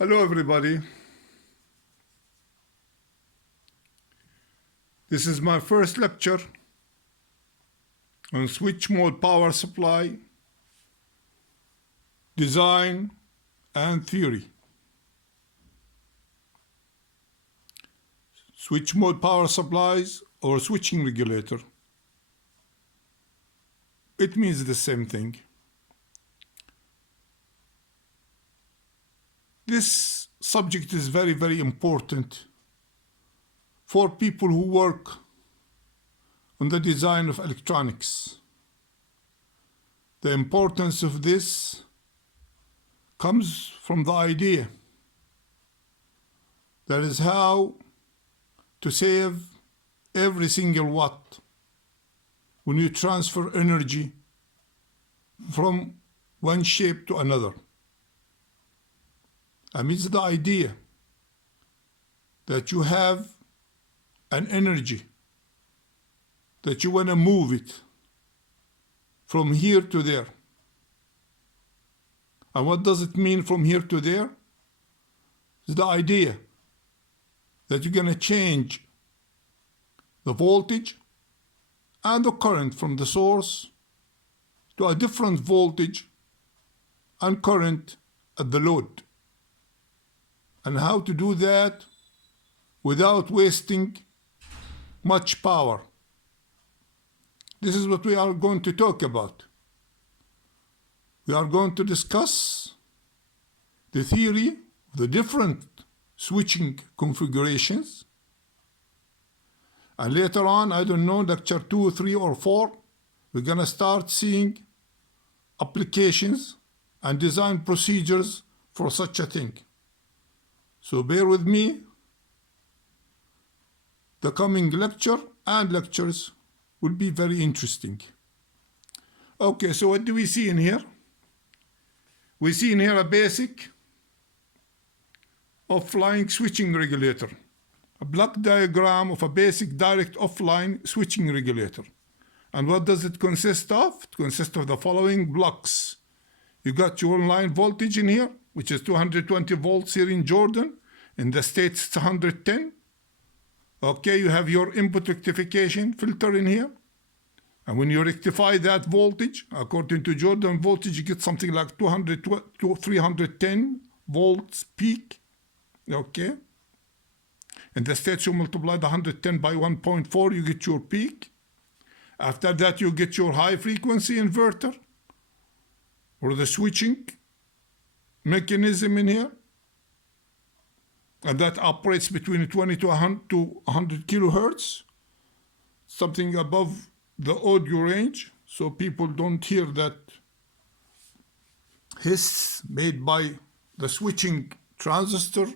Hello everybody. This is my first lecture on switch mode power supply, design and theory. Switch mode power supplies or switching regulator. It means the same thing. This subject is very, very important for people who work on the design of electronics. The importance of this comes from the idea. That is how to save every single watt when you transfer energy from one shape to another. I mean, it's the idea that you have an energy that you want to move it from here to there. And what does it mean from here to there? It's the idea that you're going to change the voltage and the current from the source to a different voltage and current at the load. And how to do that without wasting much power. This is what we are going to talk about. We are going to discuss the theory of the different switching configurations. And later on, I don't know, lecture 2, 3, or 4, we're going to start seeing applications and design procedures for such a thing. So bear with me. The coming lecture and lectures will be very interesting. Okay, so what do we see in here? We see in here a basic offline switching regulator, a block diagram of a basic direct offline switching regulator. And what does it consist of? It consists of the following blocks. You got your line voltage in here, which is 220 volts here in Jordan. In the States, it's 110. Okay, you have your input rectification filter in here. And when you rectify that voltage, according to Jordan voltage, you get something like 200 to 310 volts peak. Okay. In the States, you multiply the 110 by 1.4, you get your peak. After that, you get your high frequency inverter or the switching mechanism in here. And that operates between 20 to 100 kilohertz, something above the audio range, so people don't hear that hiss made by the switching transistor.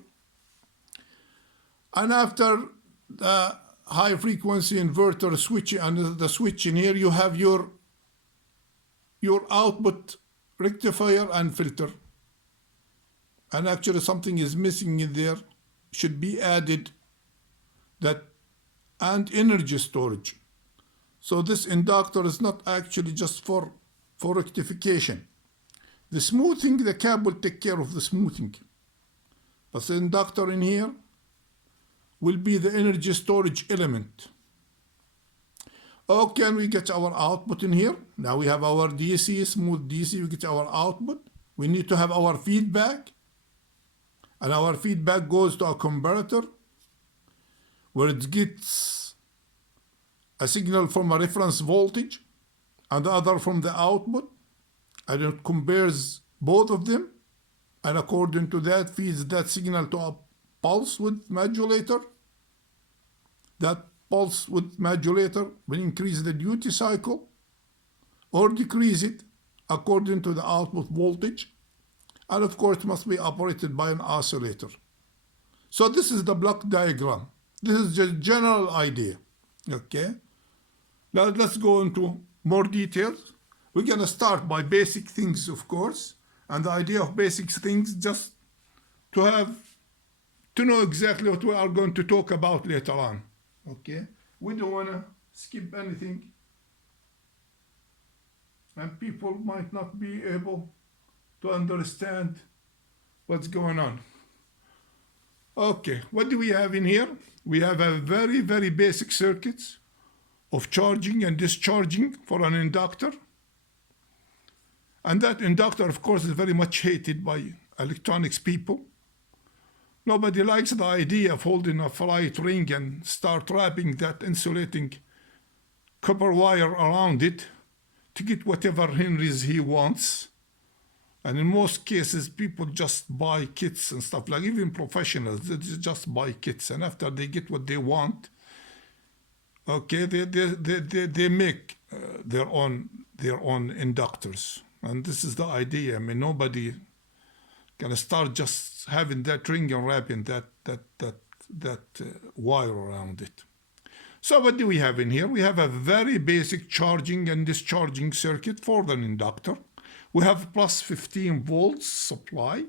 And after the high frequency inverter switch and the switch in here, you have your output rectifier and filter. And actually something is missing in there, should be added, that and energy storage. So this inductor is not actually just for rectification. The smoothing, the cab will take care of the smoothing. But the inductor in here will be the energy storage element. Okay, and we get our output in here. Now we have our DC, smooth DC, we get our output. We need to have our feedback. And our feedback goes to a converter where it gets a signal from a reference voltage and the other from the output, and it compares both of them, and according to that feeds that signal to a pulse width modulator. That pulse width modulator will increase the duty cycle or decrease it according to the output voltage. And of course, it must be operated by an oscillator. So this is the block diagram. This is the general idea. Okay. Now let's go into more details. We're going to start by basic things, of course. And the idea of basic things, just to know exactly what we are going to talk about later on. Okay. We don't want to skip anything. And people might not be able to understand what's going on. Okay, what do we have in here? We have a very, very basic circuits of charging and discharging for an inductor. And that inductor, of course, is very much hated by electronics people. Nobody likes the idea of holding a flight ring and start wrapping that insulating copper wire around it to get whatever Henrys he wants. And in most cases, people just buy kits and stuff, like even professionals, they just buy kits. And after they get what they want, okay, they make their own inductors. And this is the idea. I mean, nobody can start just having that ring and wrapping that wire around it. So what do we have in here? We have a very basic charging and discharging circuit for the inductor. We have plus 15 volts supply.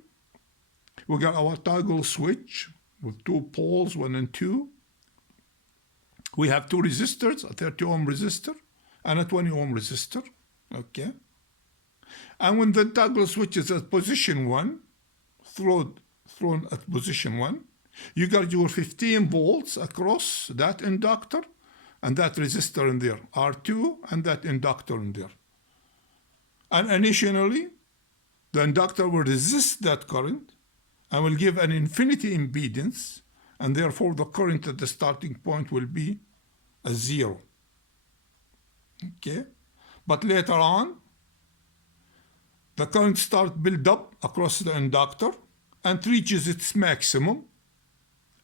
We got our toggle switch with 2 poles, 1 and 2. We have 2 resistors, a 30 ohm resistor and a 20 ohm resistor. Okay. And when the toggle switch is at position 1, thrown at position 1, you got your 15 volts across that inductor and that resistor in there, R2, and that inductor in there. And initially, the inductor will resist that current and will give an infinity impedance, and therefore the current at the starting point will be a 0. Okay? But later on, the current starts build up across the inductor and reaches its maximum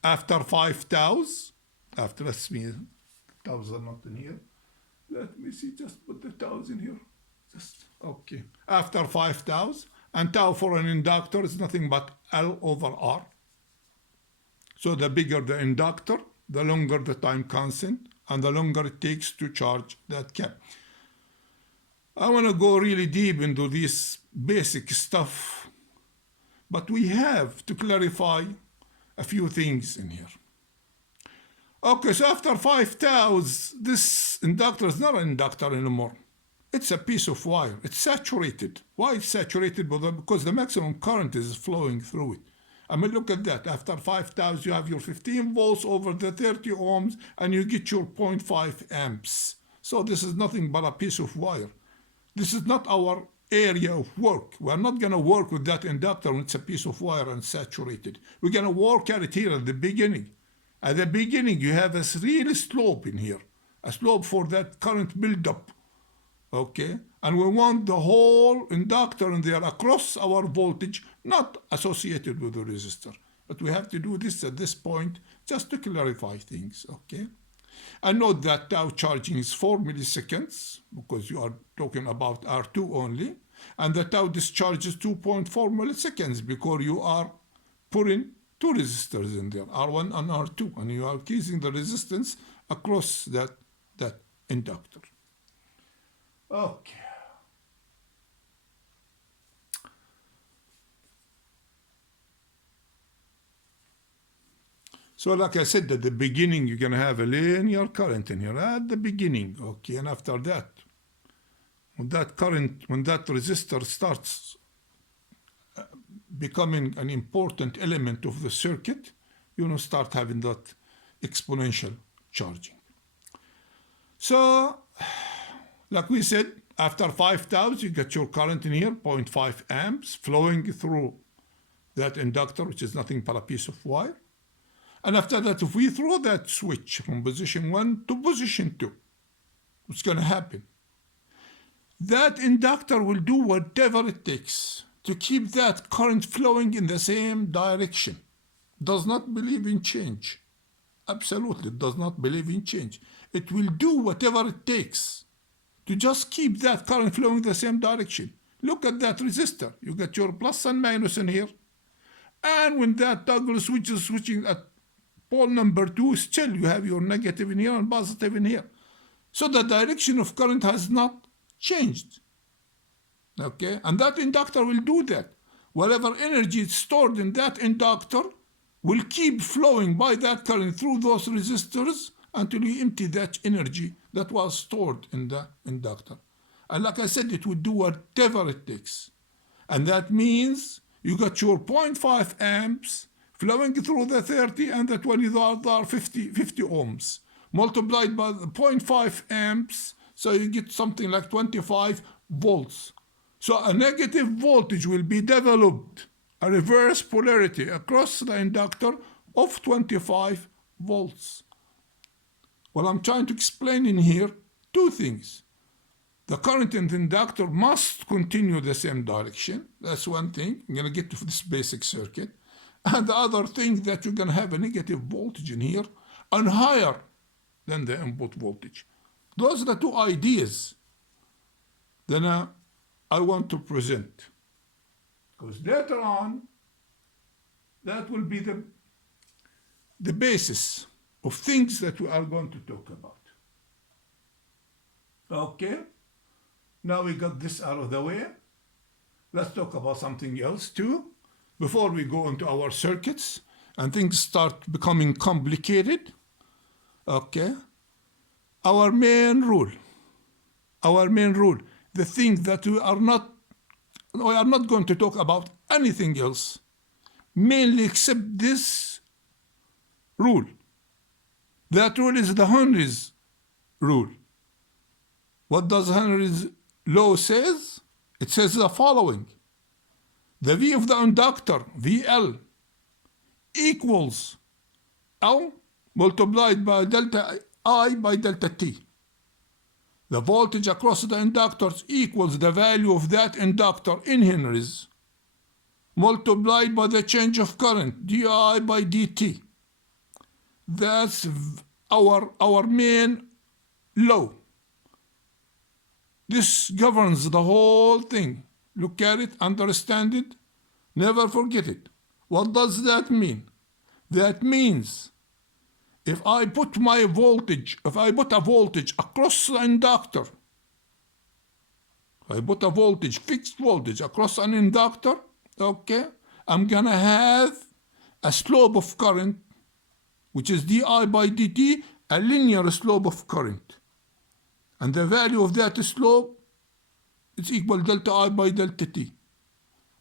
after 5 taus. After, let's see, taus are not in here. Let me see, just put the taus in here. Just, okay. After 5 taus, and tau for an inductor is nothing but L over R. So the bigger the inductor, the longer the time constant, and the longer it takes to charge that cap. I want to go really deep into this basic stuff, but we have to clarify a few things in here. Okay, so after 5 taus, this inductor is not an inductor anymore. It's a piece of wire. It's saturated. Why it's saturated? Because the maximum current is flowing through it. I mean, look at that. After 5 taus, you have your 15 volts over the 30 ohms, and you get your 0.5 amps. So this is nothing but a piece of wire. This is not our area of work. We're not going to work with that inductor when it's a piece of wire and saturated. We're going to work at it here at the beginning. At the beginning, you have a real slope in here, a slope for that current buildup. Okay? And we want the whole inductor in there across our voltage, not associated with the resistor. But we have to do this at this point just to clarify things. Okay? And note that tau charging is 4 milliseconds, because you are talking about R2 only, and the tau discharge is 2.4 milliseconds, because you are putting 2 resistors in there, R1 and R2, and you are increasing the resistance across that inductor. Okay. So like I said, at the beginning, you're going to have a linear current in here at the beginning, okay? And after that, when that resistor starts becoming an important element of the circuit, you start having that exponential charging. So, like we said, after 5 taus, you get your current in here, 0.5 amps, flowing through that inductor, which is nothing but a piece of wire. And after that, if we throw that switch from position 1 to position 2, what's going to happen? That inductor will do whatever it takes to keep that current flowing in the same direction. Does not believe in change. Absolutely does not believe in change. It will do whatever it takes to just keep that current flowing in the same direction. Look at that resistor. You get your plus and minus in here. And when that toggle switch is switching at pole number 2, still you have your negative in here and positive in here. So the direction of current has not changed. Okay? And that inductor will do that. Whatever energy is stored in that inductor will keep flowing by that current through those resistors until you empty that energy that was stored in the inductor. And like I said, it will do whatever it takes. And that means you got your 0.5 amps flowing through the 30 and the 20, those are 50 ohms, multiplied by the 0.5 amps, so you get something like 25 volts. So a negative voltage will be developed, a reverse polarity across the inductor of 25 volts. What I'm trying to explain in here, two things. The current in the inductor must continue the same direction. That's one thing. I'm going to get to this basic circuit. And the other thing that you're going to have a negative voltage in here and higher than the input voltage. Those are the two ideas that I want to present. Because later on, that will be the basis of things that we are going to talk about. Okay? Now we got this out of the way. Let's talk about something else too. Before we go into our circuits and things start becoming complicated. Okay? Our main rule, the thing that we are not going to talk about anything else, mainly except this rule. That rule is the Henry's rule. What does Henry's law says? It says the following. The V of the inductor, VL, equals L multiplied by delta I by delta T. The voltage across the inductors equals the value of that inductor in Henry's multiplied by the change of current, di by dt. That's our main law. This governs the whole thing. Look at it, understand it, never forget it. What does that mean? That means if I put a voltage across the inductor, fixed voltage across an inductor, okay, I'm gonna have a slope of current, which is di by dt, a linear slope of current. And the value of that slope is equal delta I by delta T.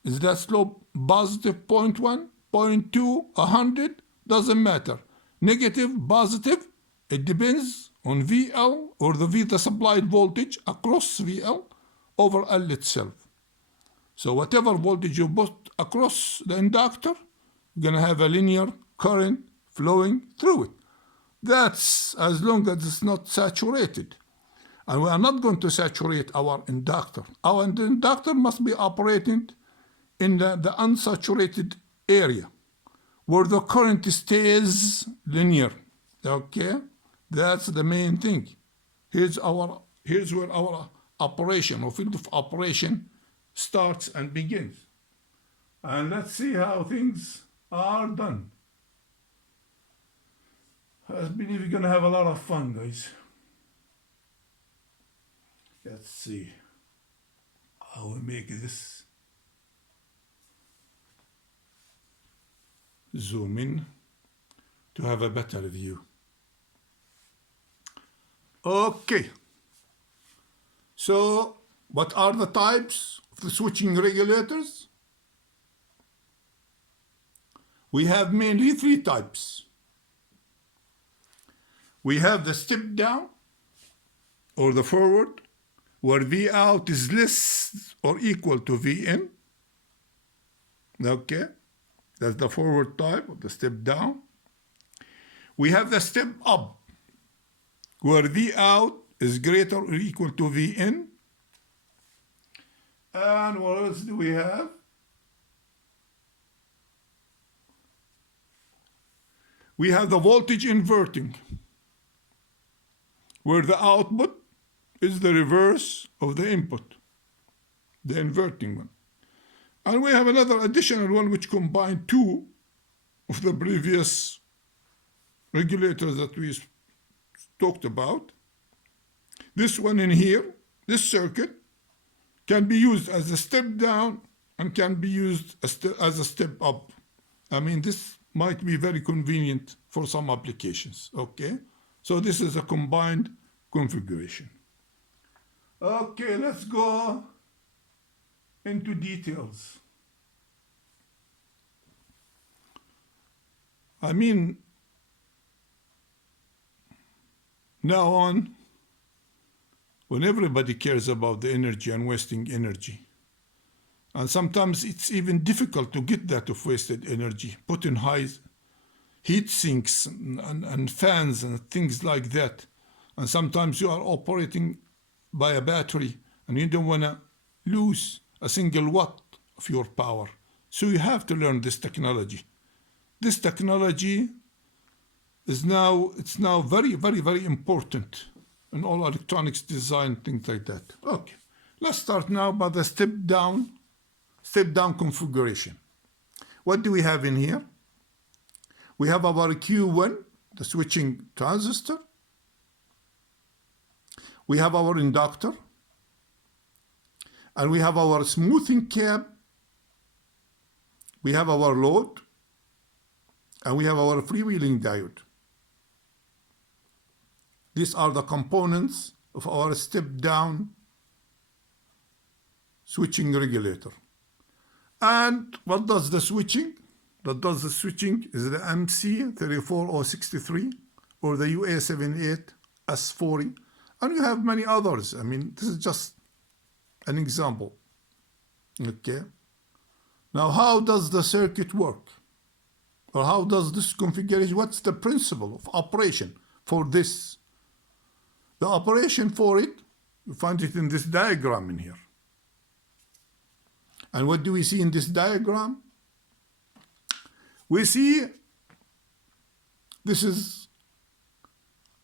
Is that slope positive 0.1, 0.2, 100? Doesn't matter. Negative, positive, it depends on VL or the supplied voltage across VL over L itself. So whatever voltage you put across the inductor, you're going to have a linear current flowing through it. That's as long as it's not saturated. And we are not going to saturate our inductor. Our inductor must be operating in the unsaturated area where the current stays linear. Okay? That's the main thing. Here's where our operation or field of operation starts and begins. And let's see how things are done. I believe you're going to have a lot of fun, guys. Let's see how we make this. Zoom in to have a better view. Okay. So, what are the types of the switching regulators? We have mainly three types. We have the step down or the forward, where V out is less or equal to V in. Okay, that's the forward type of the step down. We have the step up, where V out is greater or equal to V in. And what else do we have? We have the voltage inverting, where the output is the reverse of the input, the inverting one. And we have another additional one which combines two of the previous regulators that we talked about. This one in here, this circuit, can be used as a step down and can be used as a step up. I mean, this might be very convenient for some applications, okay? So this is a combined configuration. Okay, let's go into details. I mean, now on, when everybody cares about the energy and wasting energy, and sometimes it's even difficult to get that of wasted energy, put in high heat sinks and fans and things like that. And sometimes you are operating by a battery and you don't want to lose a single watt of your power. So you have to learn this technology. This technology is now very, very, very important in all electronics design, things like that. Okay, let's start now by the step down configuration. What do we have in here? We have our Q1, the switching transistor. We have our inductor. And we have our smoothing cap. We have our load. And we have our freewheeling diode. These are the components of our step-down switching regulator. And what does the switching? That does the switching is the MC34063 or the UA78S40. And you have many others. I mean, this is just an example. Okay. Now, how does the circuit work? Or how does this configuration, what's the principle of operation for this? The operation for it, you find it in this diagram in here. And what do we see in this diagram? We see this is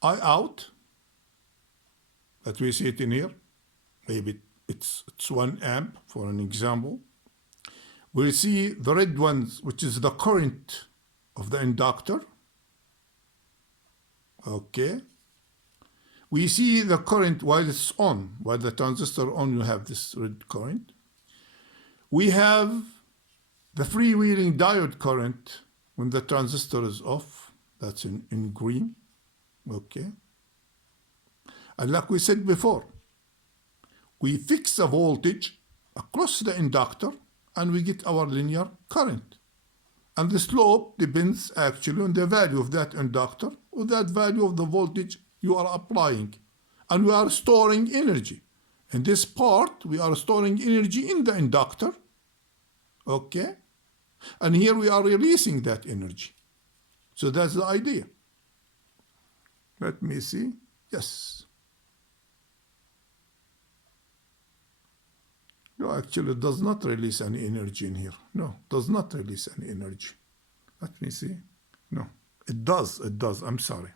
I out, that we see it in here. Maybe it's 1 amp for an example. We see the red ones, which is the current of the inductor. Okay. We see the current while it's on, while the transistor on, you have this red current. We have the freewheeling diode current when the transistor is off. That's in green. Okay. And like we said before, we fix a voltage across the inductor and we get our linear current. And the slope depends actually on the value of that inductor or that value of the voltage you are applying. And we are storing energy. In this part, we are storing energy in the inductor. Okay? And here we are releasing that energy. So that's the idea. Let me see. Yes. No, actually, it does not release any energy in here. No, it does not release any energy. Let me see. No, it does. It does. I'm sorry.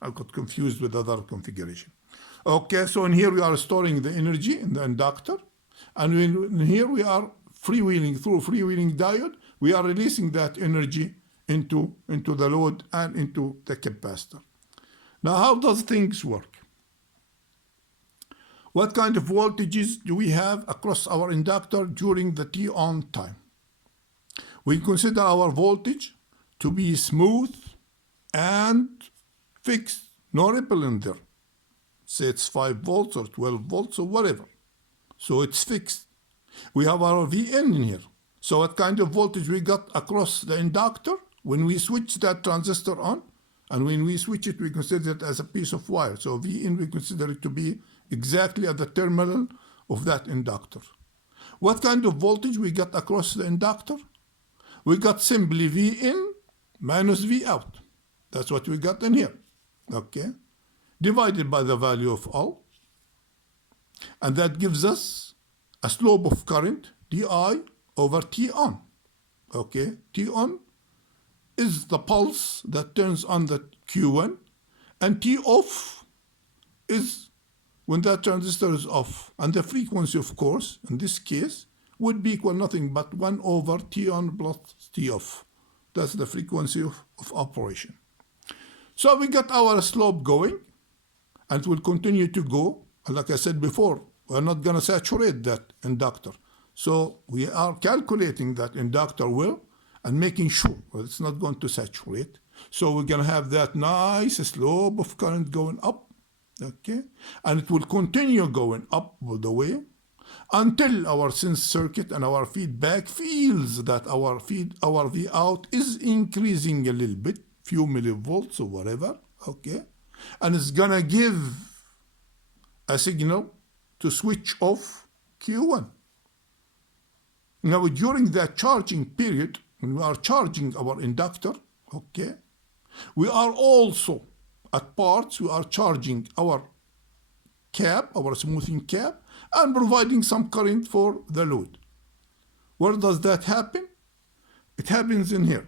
I got confused with other configuration. Okay, so in here we are storing the energy in the inductor. And in here we are freewheeling through freewheeling diode. We are releasing that energy into the load and into the capacitor. Now, how does things work? What kind of voltages do we have across our inductor during the T-on time? We consider our voltage to be smooth and fixed, no ripple in there. Say it's 5 volts or 12 volts or whatever. So it's fixed. We have our Vn in here. So what kind of voltage we got across the inductor when we switch that transistor on? And when we switch it, we consider it as a piece of wire. So Vn, we consider it to be exactly at the terminal of that inductor. What kind of voltage we got across the inductor? We got simply Vin minus V out. That's what we got in here. Okay? Divided by the value of L. And that gives us a slope of current, Di over T on. Okay? T on is the pulse that turns on the Q1. And T off is when that transistor is off. And the frequency, of course, in this case, would be equal nothing but 1 over T on plus T off. That's the frequency of operation. So we got our slope going, and it will continue to go. And like I said before, we're not going to saturate that inductor. So we are calculating that inductor well and making sure that it's not going to saturate. So we're going to have that nice slope of current going up. Okay, and it will continue going up all the way until our sense circuit and our feedback feels that our V out is increasing a little bit, few millivolts or whatever, okay? And it's gonna give a signal to switch off Q1. Now during that charging period, when we are charging our inductor, okay, we are also at parts, we are charging our cap, our smoothing cap, and providing some current for the load. Where does that happen? It happens in here.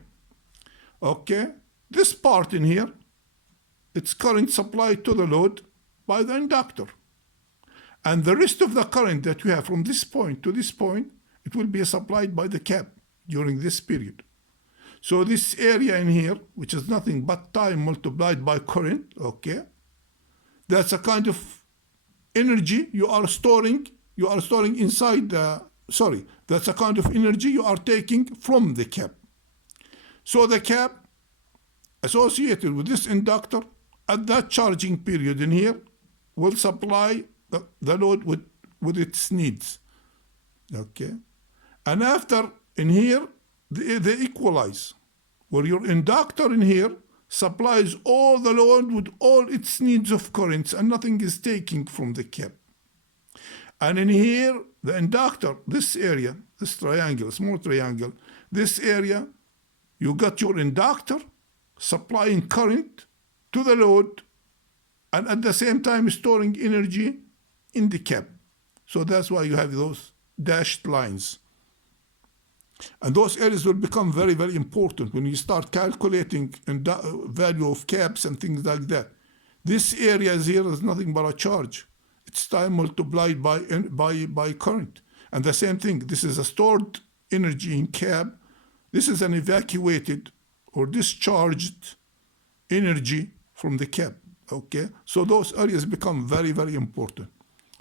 Okay, this part in here, it's current supplied to the load by the inductor. And the rest of the current that we have from this point to this point, it will be supplied by the cap during this period. So this area in here, which is nothing but time multiplied by current, okay, that's a kind of energy you are storing inside the, that's a kind of energy you are taking from the cap. So the cap associated with this inductor at that charging period in here will supply the load with its needs, okay? And after in here, they equalize, where your inductor in here supplies all the load with all its needs of currents and nothing is taking from the cap. And in here, the inductor, this area, this triangle, small triangle, this area, you got your inductor supplying current to the load and at the same time storing energy in the cap. So that's why you have those dashed lines. And those areas will become very, very important when you start calculating value of caps and things like that. This area here is nothing but a charge. It's time multiplied by current. And the same thing, this is a stored energy in cap. This is an evacuated or discharged energy from the cap, okay? So those areas become very, very important.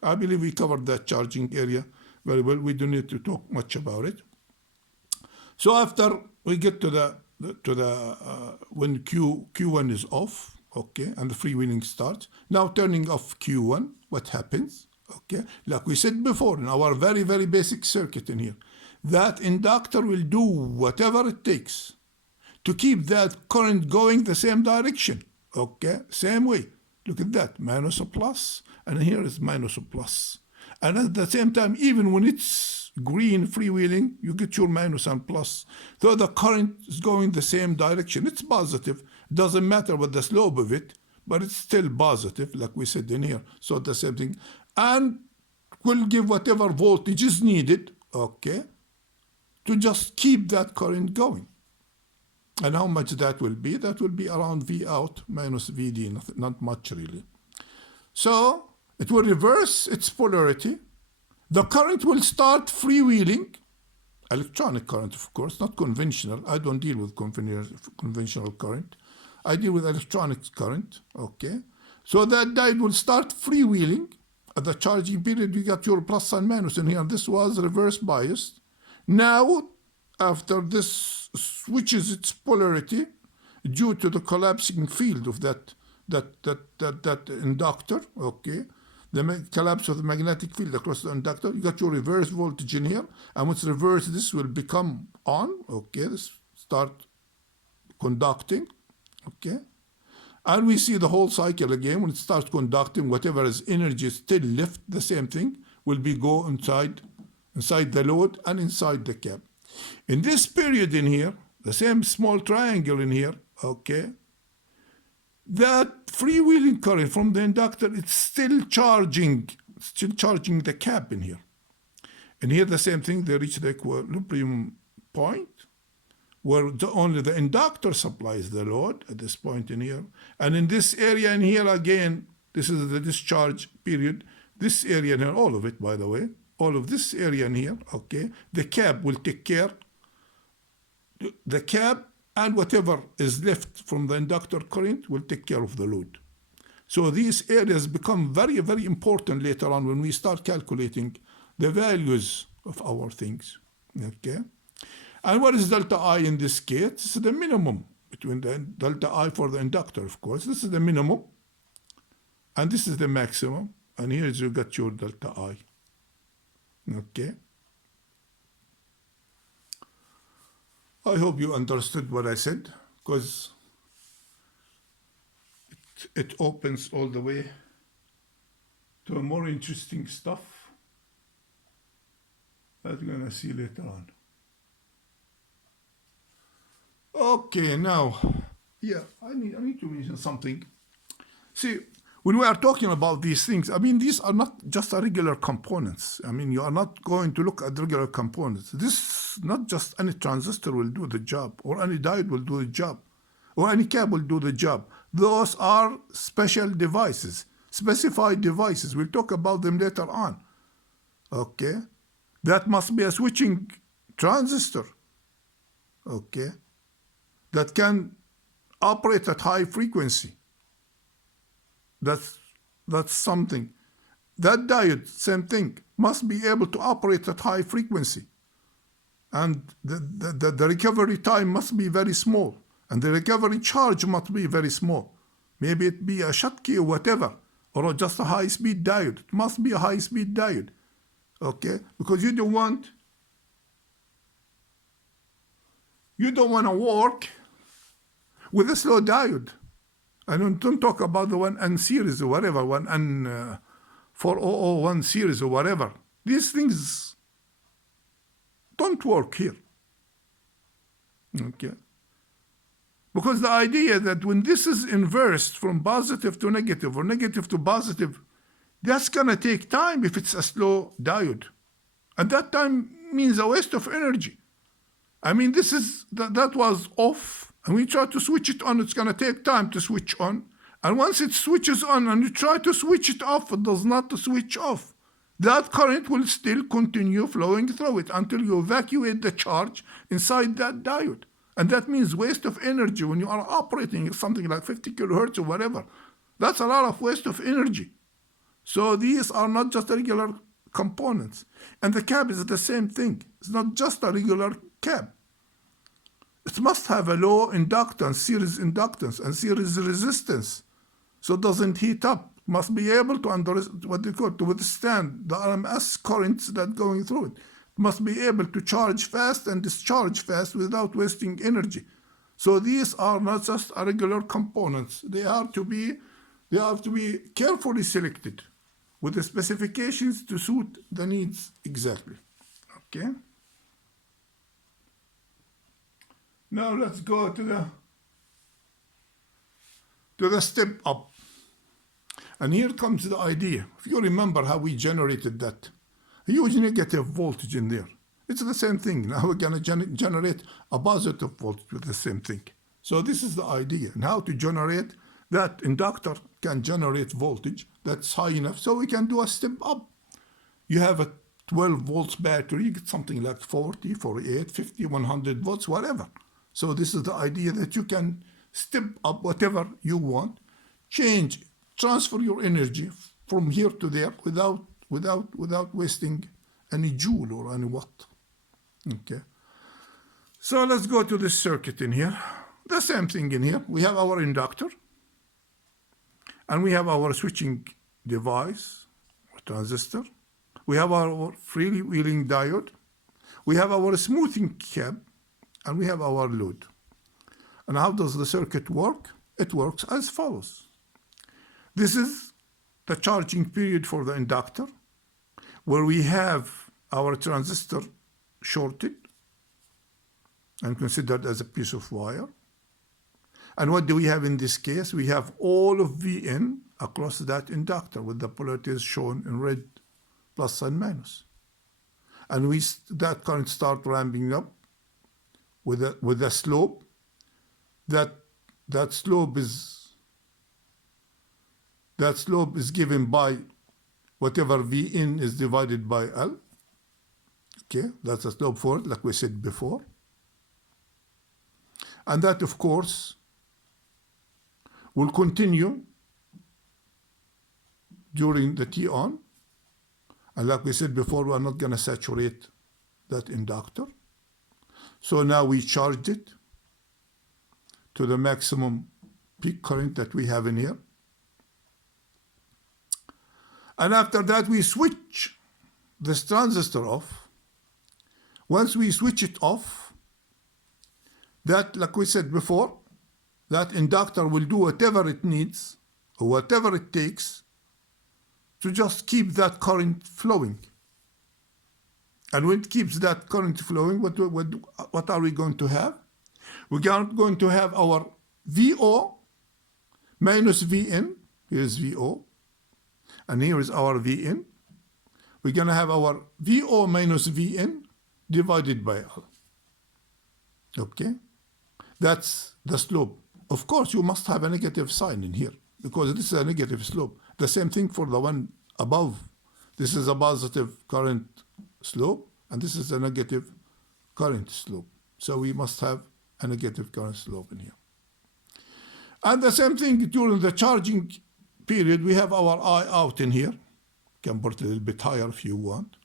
I believe we covered that charging area very well. We don't need to talk much about it. So after we get to the when Q1 is off, okay, and the freewheeling starts. Now turning off Q1, what happens? Okay, like we said before in our very, very basic circuit in here, that inductor will do whatever it takes to keep that current going the same direction. Okay, same way. Look at that, minus a plus, and here is minus a plus. And at the same time, even when it's green freewheeling, you get your minus and plus. So the current is going the same direction. It's positive. It doesn't matter what the slope of it, but it's still positive, like we said in here. So the same thing. And will give whatever voltage is needed, okay, to just keep that current going. And how much that will be? That will be around V out minus VD, not much really. So it will reverse its polarity. The current will start freewheeling, electronic current, of course, not conventional. I don't deal with conventional current. I deal with electronic current, okay? So that diode will start freewheeling. At the charging period, you got your plus and minus in here. This was reverse biased. Now, after this switches its polarity due to the collapsing field of that inductor, okay? The collapse of the magnetic field across the inductor, you got your reverse voltage in here, and once reversed, this will become on, okay, this start conducting, okay, and we see the whole cycle again. When it starts conducting, whatever is energy still left, the same thing will be go inside the load and inside the cap. In this period in here, the same small triangle in here, okay, that freewheeling current from the inductor, it's still charging the cap in here. And here the same thing, they reach the equilibrium point where only the inductor supplies the load at this point in here. And in this area in here again, this is the discharge period. This area in here, all of it by the way, all of this area in here, okay, the cap will take care, the cap and whatever is left from the inductor current will take care of the load. So these areas become very, very important later on when we start calculating the values of our things, okay? And what is delta I in this case? This is the minimum between the delta I for the inductor, of course. This is the minimum, and this is the maximum, and here you got your delta I. Okay. I hope you understood what I said, because it opens all the way to a more interesting stuff that we're gonna see later on. Okay, now, yeah, I need to mention something. See, when we are talking about these things, I mean, these are not just regular components. I mean, you are not going to look at regular components. This, not just any transistor will do the job, or any diode will do the job, or any cab will do the job. Those are special devices, specified devices. We'll talk about them later on. Okay? That must be a switching transistor. Okay? That can operate at high frequency. That's something. That diode, same thing, must be able to operate at high frequency. And the recovery time must be very small. And the recovery charge must be very small. Maybe it be a Schottky or whatever, or just a high-speed diode. It must be a high-speed diode. Okay? Because you don't want to work with a slow diode. I don't talk about the 1N series or whatever, 1N 4001 series or whatever. These things don't work here. Okay? Because the idea that when this is inversed from positive to negative or negative to positive, that's going to take time if it's a slow diode. And that time means a waste of energy. I mean, that was off, and we try to switch it on. It's going to take time to switch on. And once it switches on and you try to switch it off, it does not switch off. That current will still continue flowing through it until you evacuate the charge inside that diode. And that means waste of energy when you are operating something like 50 kilohertz or whatever. That's a lot of waste of energy. So these are not just regular components. And the cab is the same thing. It's not just a regular cab. It must have a low inductance, series inductance, and series resistance, so it doesn't heat up. It must be able to withstand the RMS currents that going through it. It must be able to charge fast and discharge fast without wasting energy. So these are not just regular components. They have to be carefully selected with the specifications to suit the needs exactly. Okay. Now let's go to the step up. And here comes the idea. If you remember how we generated that huge negative voltage in there, it's the same thing. Now we're going to generate a positive voltage with the same thing. So this is the idea. And how to generate that inductor can generate voltage that's high enough so we can do a step up. You have a 12 volts battery, you get something like 40, 48, 50, 100 volts, whatever. So this is the idea that you can step up whatever you want, transfer your energy from here to there without wasting any joule or any watt. Okay. So let's go to this circuit in here. The same thing in here. We have our inductor, and we have our switching device, or transistor. We have our freewheeling diode. We have our smoothing cab, and we have our load. And how does the circuit work? It works as follows. This is the charging period for the inductor, where we have our transistor shorted and considered as a piece of wire. And what do we have in this case? We have all of Vn across that inductor with the polarities shown in red, plus and minus. And that current start ramping up with a slope. That slope is given by whatever Vn is divided by L. Okay, that's a slope for it, like we said before. And that, of course, will continue during the T on. And like we said before, we are not going to saturate that inductor. So now we charged it to the maximum peak current that we have in here. And after that, we switch this transistor off, once we switch it off, that, like we said before, that inductor will do whatever it needs or whatever it takes to just keep that current flowing. And when it keeps that current flowing, what are we going to have? We're going to have our VO minus Vn. Here's VO, and here is our Vn. We're going to have our VO minus Vn divided by L. Okay? That's the slope. Of course, you must have a negative sign in here because this is a negative slope. The same thing for the one above. This is a positive current slope, and this is a negative current slope. So we must have a negative current slope in here. And the same thing during the charging period, we have our I out in here. You can put it a little bit higher if you want.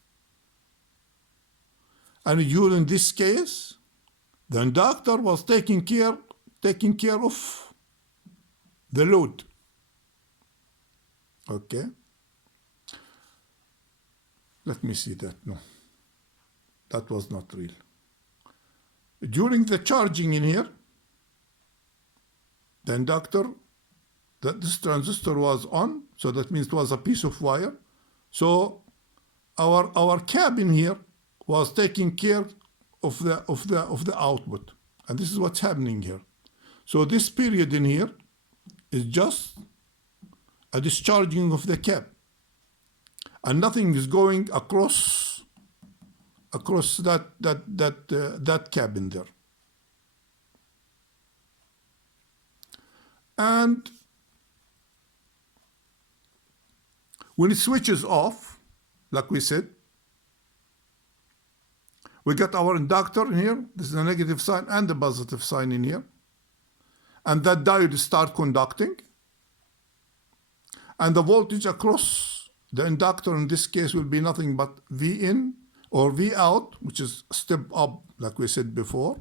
And during this case, the inductor was taking care of the load. Okay. Let me see that. No, that was not real. During the charging in here, the inductor, this transistor was on, so that means it was a piece of wire. So our cap in here was taking care of the output, and this is what's happening here. So this period in here is just a discharging of the cap, and nothing is going across that cap in there. And when it switches off, like we said, we got our inductor in here. This is a negative sign and a positive sign in here. And that diode start conducting. And the voltage across the inductor in this case will be nothing but Vin or V out, which is step up, like we said before.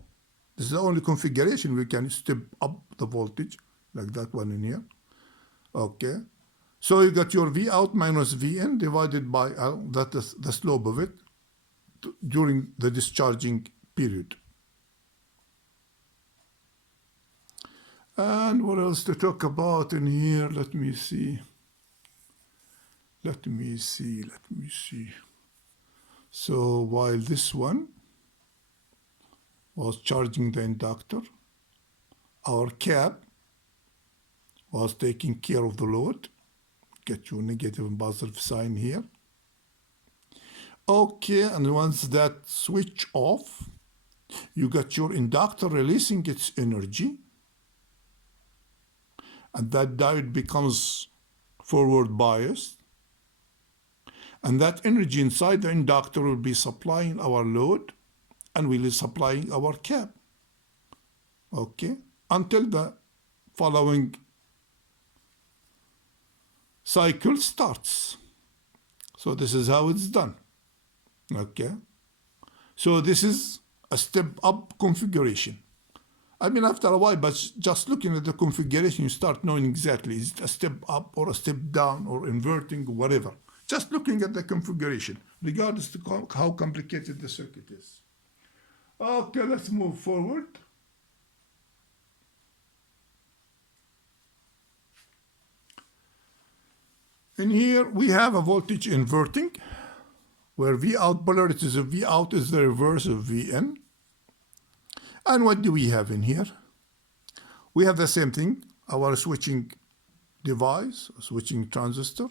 This is the only configuration we can step up the voltage, like that one in here. Okay. So you got your V out minus Vn divided by L, that is the slope of it during the discharging period. And what else to talk about in here? Let me see. So while this one was charging the inductor, our cap was taking care of the load. Get your negative and positive sign here. Okay, and once that switch off, you got your inductor releasing its energy, and that diode becomes forward biased, and that energy inside the inductor will be supplying our load and will be supplying our cap. Okay, until the following cycle starts. So this is how it's done. Okay, so this is a step up configuration. I mean, after a while, but just looking at the configuration, you start knowing exactly, is it a step up or a step down or inverting or whatever. Just looking at the configuration, regardless of how complicated the circuit is. Okay, let's move forward. In here, we have a voltage inverting, where V out polarities of V out is the reverse of Vn. And what do we have in here? We have the same thing, our switching device, switching transistor,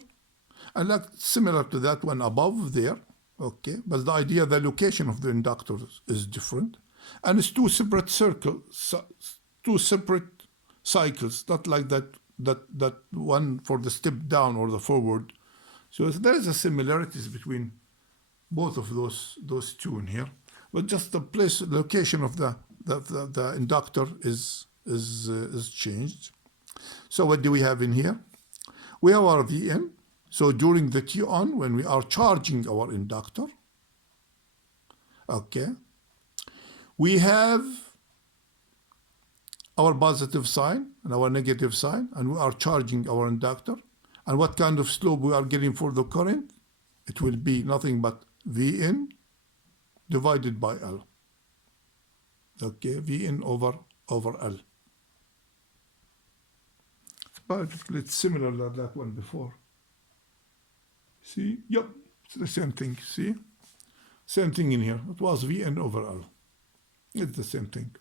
and like similar to that one above there, okay, but the idea, the location of the inductor is different. And it's two separate circles, two separate cycles, not like that one for the step down or the forward. So there is a similarities between both of those two in here, but just the location of the inductor is changed. So what do we have in here? We have our Vn. So during the T on, when we are charging our inductor, okay, we have our positive sign and our negative sign, and we are charging our inductor. And what kind of slope we are getting for the current? It will be nothing but Vn divided by L. Okay, Vn over L. It's similar to that one before. See? Yep, it's the same thing. See? Same thing in here. It was Vn over L. It's the same thing.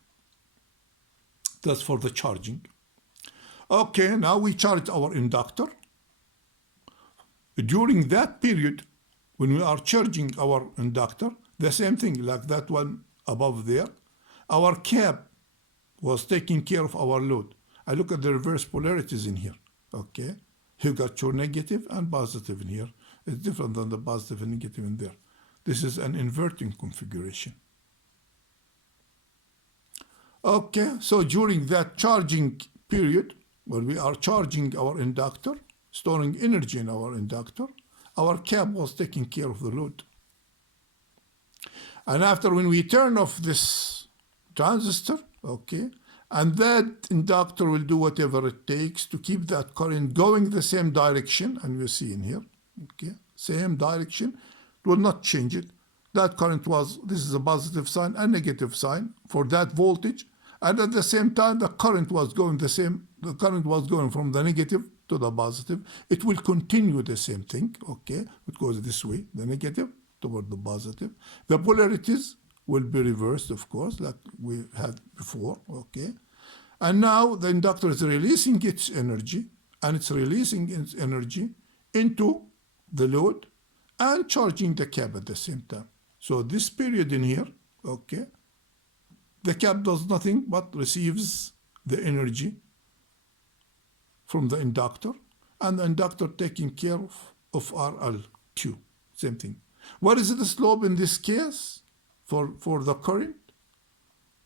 That's for the charging. Okay, now we charge our inductor. During that period, when we are charging our inductor, the same thing like that one above there, our cap was taking care of our load. I look at the reverse polarities in here. Okay, you got your negative and positive in here. It's different than the positive and negative in there. This is an inverting configuration. Okay, so during that charging period, when we are charging our inductor, storing energy in our inductor, our cap was taking care of the load. And after, when we turn off this transistor, okay, and that inductor will do whatever it takes to keep that current going the same direction, and you see in here, okay, same direction, it will not change it. That current was, this is a positive sign and negative sign for that voltage, and at the same time the current was going the same, the current was going from the negative to the positive. It will continue the same thing, okay, it goes this way, the negative toward the positive. The polarities will be reversed, of course, like we had before, okay. And now the inductor is releasing its energy, and it's releasing its energy into the load and charging the cap at the same time. So this period in here, okay, the cap does nothing but receives the energy from the inductor, and the inductor taking care of RL2, same thing. What is the slope in this case for the current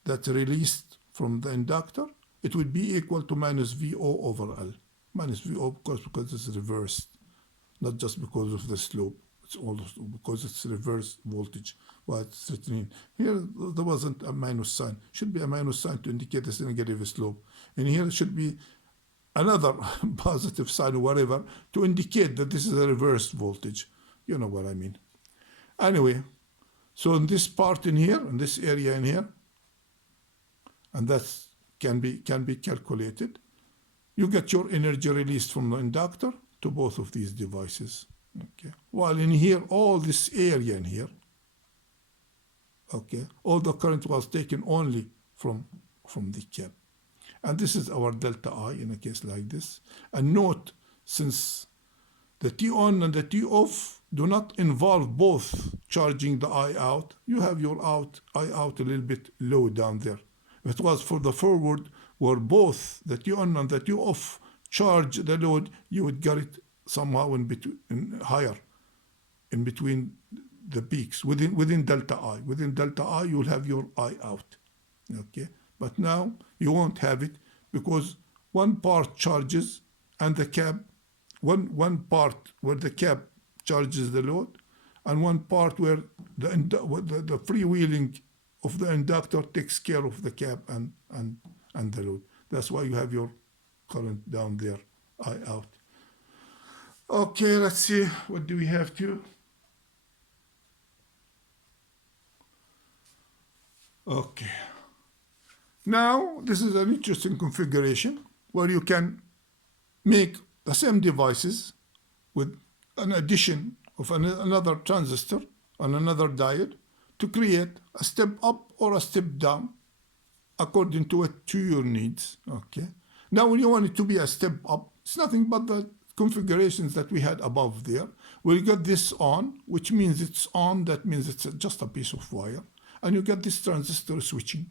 that's released from the inductor? It would be equal to minus VO over L. Minus VO because it's reversed, not just because of the slope. It's also because it's reverse voltage. Well, it's written in here. There wasn't a minus sign. Should be a minus sign to indicate this negative slope. And here it should be another positive sign or whatever to indicate that this is a reverse voltage. You know what I mean. Anyway, so in this part in here, in this area in here, and that can be calculated, you get your energy released from the inductor to both of these devices. Okay. While in here, all this area in here, okay, all the current was taken only from the cap. And this is our delta I in a case like this. And note, since the T on and the T off do not involve both charging the I out, you have your I out a little bit low down there. If it was for the forward, where both the T on and the T off charge the load, you would get it somehow in between, higher, in between the peaks, within delta I. Within delta I, you'll have your I out. Okay, but now you won't have it because one part charges and the cap, one part where the cap charges the load, and one part where the freewheeling of the inductor takes care of the cap and the load. That's why you have your current down there, I out. Okay, let's see, what do we have to? Okay. Now, this is an interesting configuration where you can make the same devices with an addition of another transistor and another diode to create a step up or a step down according to your needs. Okay. Now, when you want it to be a step up, it's nothing but the configurations that we had above there. We got this on, which means it's on, that means it's just a piece of wire. And you get this transistor switching,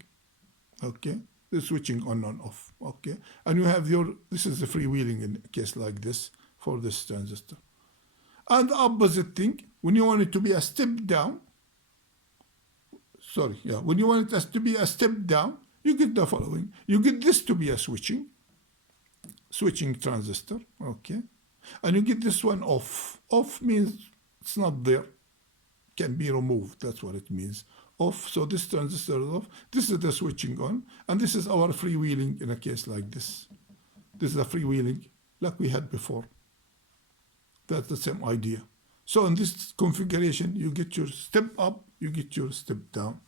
okay? The switching on and off, okay? And you have this is the freewheeling in a case like this for this transistor. And the opposite thing, when you want it to be a step down, when you want it to be a step down, you get the following. You get this to be a switching transistor, okay? And you get this one off. Off means it's not there, can be removed, that's what it means. Off, so this transistor is off, this is the switching on, and this is our freewheeling in a case like this. This is the freewheeling like we had before. That's the same idea. So in this configuration, you get your step up, you get your step down.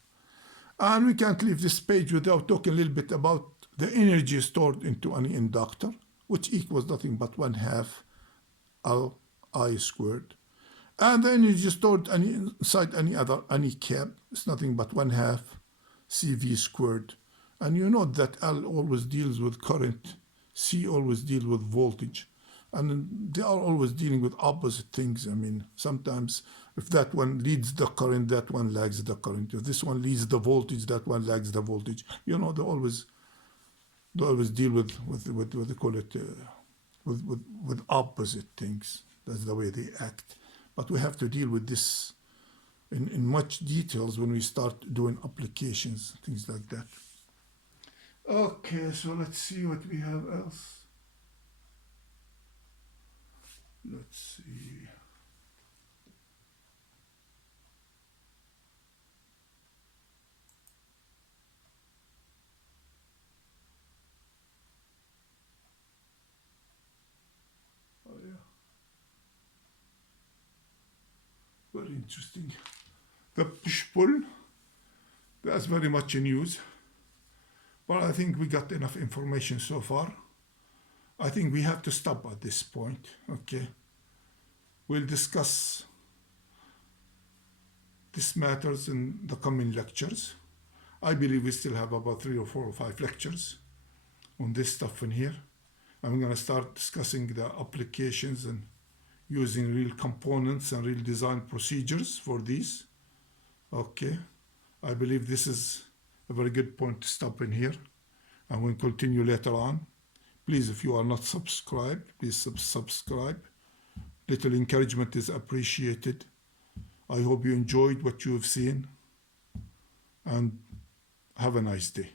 And we can't leave this page without talking a little bit about the energy stored into any inductor, which equals nothing but 1/2 I squared. And the energy stored inside any cap is nothing but 1/2 CV squared. And you know that L always deals with current, C always deals with voltage. And they are always dealing with opposite things. I mean, sometimes if that one leads the current, that one lags the current. If this one leads the voltage, that one lags the voltage. You know, they always deal with they call it with opposite things. That's the way they act. But we have to deal with this in much details when we start doing applications, things like that. Okay, so let's see what we have else. Let's see. Oh yeah. Very interesting. The push-pull, that's very much in use. But I think we got enough information so far. I think we have to stop at this point, okay? We'll discuss these matters in the coming lectures. I believe we still have about 3 or 4 or 5 lectures on this stuff in here. I'm going to start discussing the applications and using real components and real design procedures for these. Okay, I believe this is a very good point to stop in here, and we'll continue later on. Please, if you are not subscribed, please subscribe. Little encouragement is appreciated. I hope you enjoyed what you have seen, and have a nice day.